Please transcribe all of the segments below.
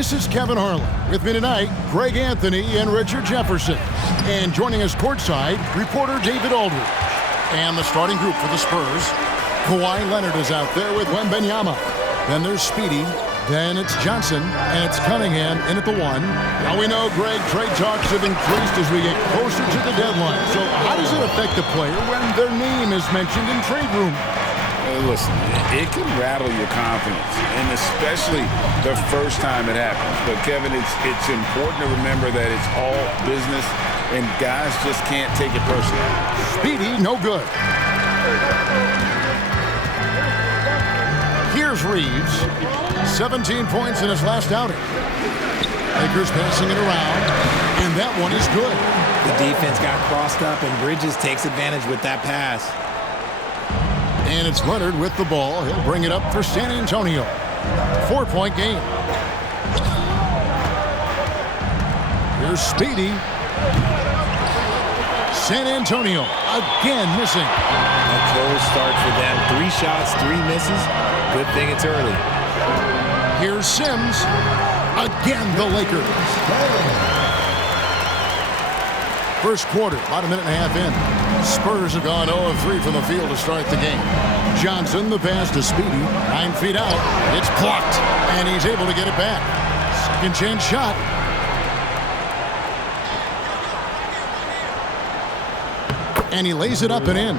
This is Kevin Harlan. With me tonight, Greg Anthony and Richard Jefferson. And joining us courtside, reporter David Aldridge. And the starting group for the Spurs. Kawhi Leonard is out there with Wembanyama. Then there's Speedy. Then it's Johnson. And it's Cunningham in at the 1. Now we know, Greg, trade talks have increased as we get closer to the deadline. So how does it affect a player when their name is mentioned in trade room? Listen, it can rattle your confidence, and especially the first time it happens. But, Kevin, it's important to remember that it's all business, and guys just can't take it personally. Speedy, no good. Here's Reeves. 17 points in his last outing. Lakers passing it around, and that one is good. The defense got crossed up, and Bridges takes advantage with that pass. And it's Leonard with the ball. He'll bring it up for San Antonio. 4-point game. Here's Speedy. San Antonio again missing. A cold start for them. 3 shots, 3 misses. Good thing it's early. Here's Sims. Again, the Lakers. First quarter, about a minute and a half in. Spurs have gone 0 of 3 from the field to start the game. Johnson, the pass to Speedy. 9 feet out. It's blocked, and he's able to get it back. Second chance shot. And he lays it up and in.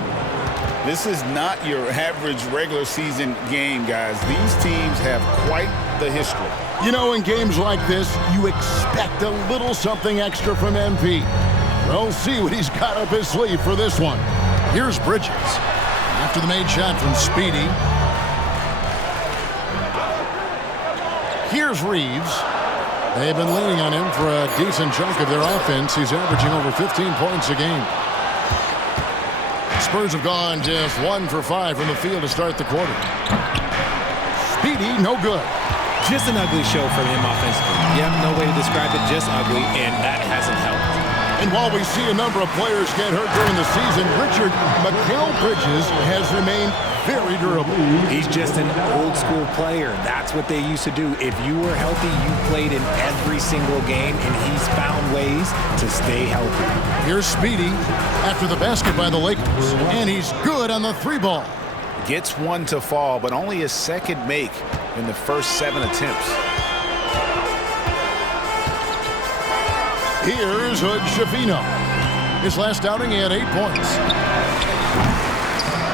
This is not your average regular season game, guys. These teams have quite the history. You know, in games like this, you expect a little something extra from MP. We'll see what he's got up his sleeve for this one. Here's Bridges. After the made shot from Speedy. Here's Reeves. They've been leaning on him for a decent chunk of their offense. He's averaging over 15 points a game. Spurs have gone just 1 for 5 from the field to start the quarter. Speedy, no good. Just an ugly show for him offensively. Yep, no way to describe it, just ugly, and that hasn't helped. And while we see a number of players get hurt during the season, Richard, Mikal Bridges has remained very durable. He's just an old-school player. That's what they used to do. If you were healthy, you played in every single game, and he's found ways to stay healthy. Here's Speedy after the basket by the Lakers, and he's good on the 3-ball. Gets one to fall, but only his second make in the first 7 attempts. Here's Hood Schifino. His last outing, he had 8 points.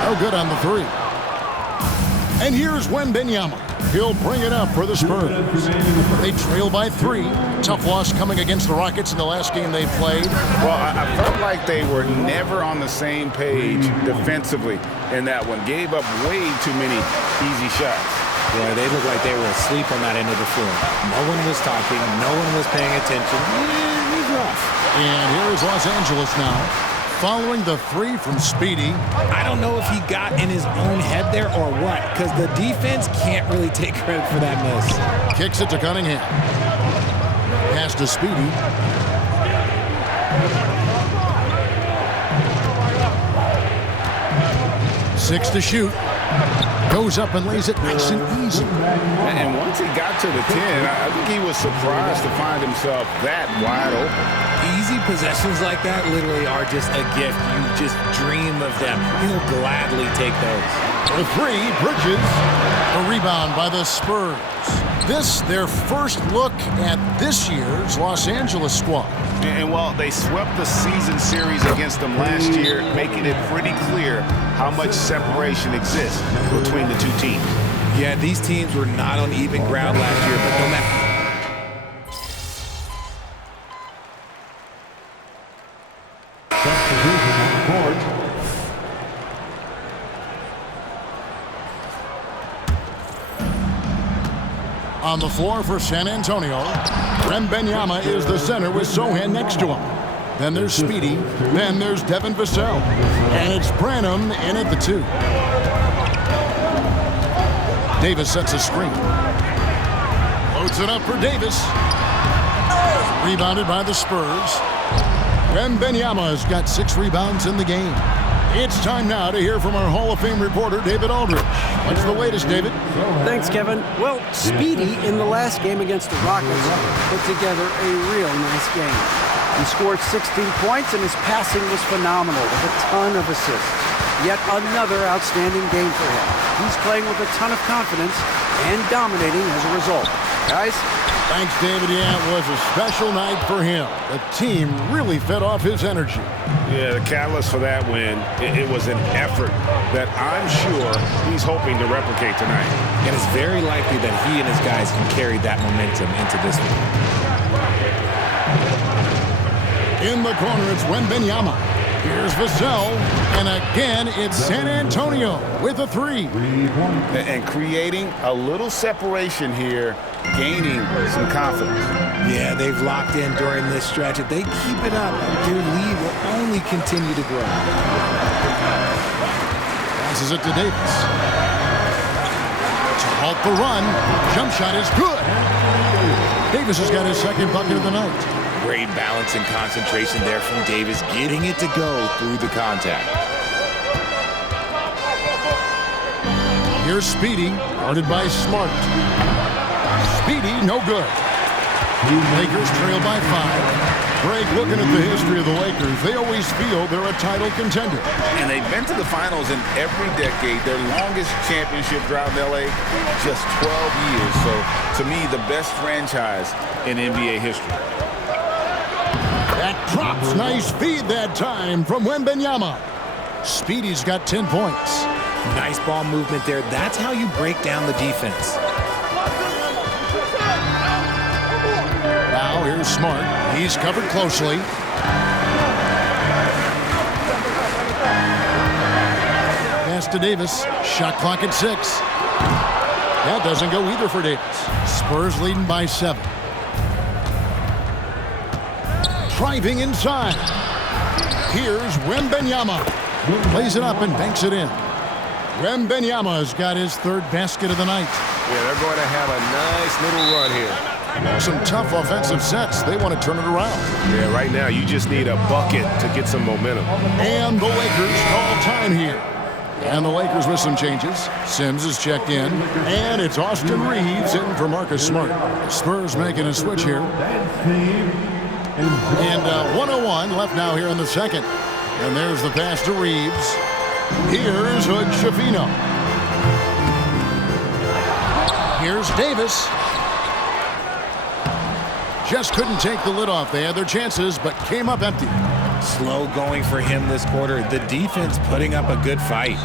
No good on the 3. And here's Wembanyama. He'll bring it up for the Spurs. They trail by 3. Tough loss coming against the Rockets in the last game they played. Well, I felt like they were never on the same page defensively in that one. Gave up way too many easy shots. Boy, they looked like they were asleep on that end of the floor. No one was talking. No one was paying attention. It was rough. And here is Los Angeles now, following the 3 from Speedy. I don't know if he got in his own head there or what, because the defense can't really take credit for that miss. Kicks it to Cunningham. Pass to Speedy. Six to shoot. Goes up and lays it nice and easy. And once he got to the 10, I think he was surprised to find himself that wide open. Easy possessions like that literally are just a gift. You just dream of them. He'll gladly take those. For 3, Bridges. A rebound by the Spurs. This, their first look at this year's Los Angeles squad. And while they swept the season series against them last year, making it pretty clear how much separation exists between the two teams. Yeah, these teams were not on even ground last year, but no matter. On the floor for San Antonio, Wembanyama is the center with Sohan next to him. Then there's Speedy. Then there's Devin Vassell. And it's Branham in at the 2. Davis sets a screen. Loads it up for Davis. Rebounded by the Spurs. Wembanyama has got 6 rebounds in the game. It's time now to hear from our Hall of Fame reporter, David Aldridge. What's the latest, David? Thanks, Kevin. Well, Speedy in the last game against the Rockets put together a real nice game. He scored 16 points and his passing was phenomenal with a ton of assists. Yet another outstanding game for him. He's playing with a ton of confidence and dominating as a result. Guys? Thanks, David. Yeah, it was a special night for him. The team really fed off his energy. Yeah, the catalyst for that win, it was an effort that I'm sure he's hoping to replicate tonight. And it's very likely that he and his guys can carry that momentum into this one. In the corner, it's Wembanyama. Here's Vassell, and again, it's San Antonio with a three. And creating a little separation here, gaining some confidence. Yeah, they've locked in during this stretch. If they keep it up, their lead will only continue to grow. Passes it to Davis. To halt the run. Jump shot is good. Davis has got his second bucket of the night. Great balance and concentration there from Davis, getting it to go through the contact. Here's Speedy, guarded by Smart. Speedy, no good. Lakers trail by 5. Greg, looking at the history of the Lakers, they always feel they're a title contender. And they've been to the finals in every decade. Their longest championship drought in L.A., just 12 years. So, to me, the best franchise in NBA history. That drops. Nice feed that time from Wembanyama. Speedy's got 10 points. Nice ball movement there. That's how you break down the defense. Now here's Smart. He's covered closely. Pass to Davis. Shot clock at 6. That doesn't go either for Davis. Spurs leading by 7. Driving inside. Here's Wembanyama. Plays it up and banks it in. Wembanyama's got his third basket of the night. Yeah, they're going to have a nice little run here. Some tough offensive sets. They want to turn it around. Yeah, right now you just need a bucket to get some momentum. And the Lakers call time here. And the Lakers with some changes. Sims is checked in. And it's Austin Reeves in for Marcus Smart. The Spurs making a switch here. And 101 left now here in the second. And there's the pass to Reeves. Here's Hood Schifino. Here's Davis. Just couldn't take the lid off. They had their chances, but came up empty. Slow going for him this quarter. The defense putting up a good fight.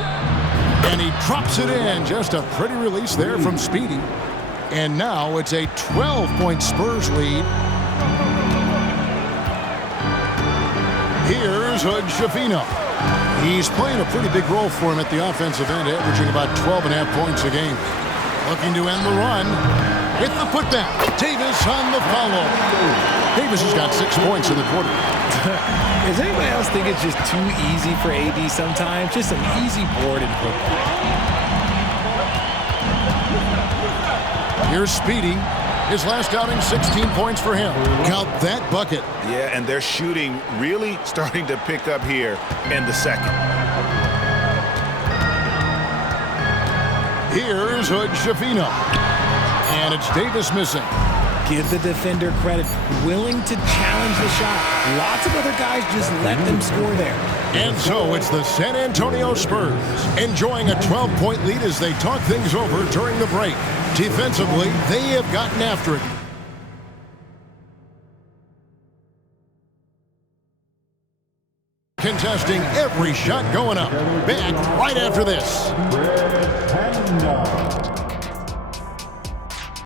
And he drops it in. Just a pretty release there from Speedy. And now it's a 12-point Spurs lead. Here's Hood Schifino. He's playing a pretty big role for him at the offensive end, averaging about 12.5 points a game. Looking to end the run. With the putback. Davis on the follow. Davis has got 6 points in the quarter. Does anybody else think it's just too easy for AD sometimes? Just an easy board in football. Here's Speedy. His last outing, 16 points for him. Count that bucket. Yeah, and their shooting really starting to pick up here in the second. Here's Hood Schifino. And it's Davis missing. Give the defender credit. Willing to challenge the shot. Lots of other guys just let them score there. And so it's the San Antonio Spurs enjoying a 12-point lead as they talk things over during the break. Defensively, they have gotten after it. Contesting every shot going up. Back right after this.